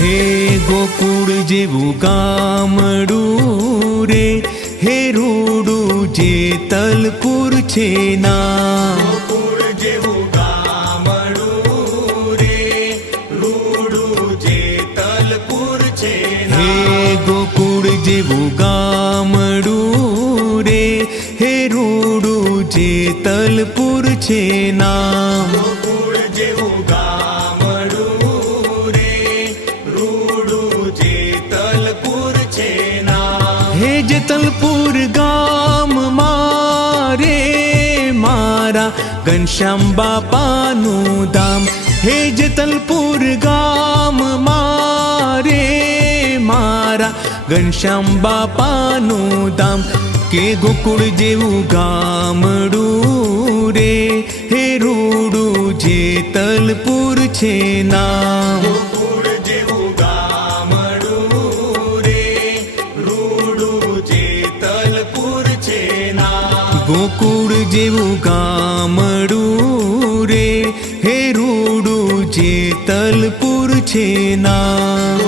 હે ગોકુળ જેવું ગામડું રે, હે રૂડું જેતલપુર છે નામ. ગોકુળ જેવું ગામડું રે, રૂડું જેતલપુર છે નામ. હે ગોકુળ જેવું ગામડું રે, હે રૂડું જેતલપુર છે નામ. ગોકુળ જેવું ગામડું રે, રૂડું જેતલપુર છે નામ. હે જેતલપુર ગામ મારે મારા ઘનશ્યામ બાપાનું ધામ. હે જેતલપુર ગામ મારે મારા ઘનશ્યામ બાપાનું ધામ. કે ગોકુળ જેવું ગામડું રે, હે રૂડું જેતલપુર છે નામ. ગોકુળ જેવું ગામડું રે, રૂડું જેતલપુર છે નામ. ગોકુળ જેવું ગામડું રે, હે રૂડું જેતલપુર છે નામ.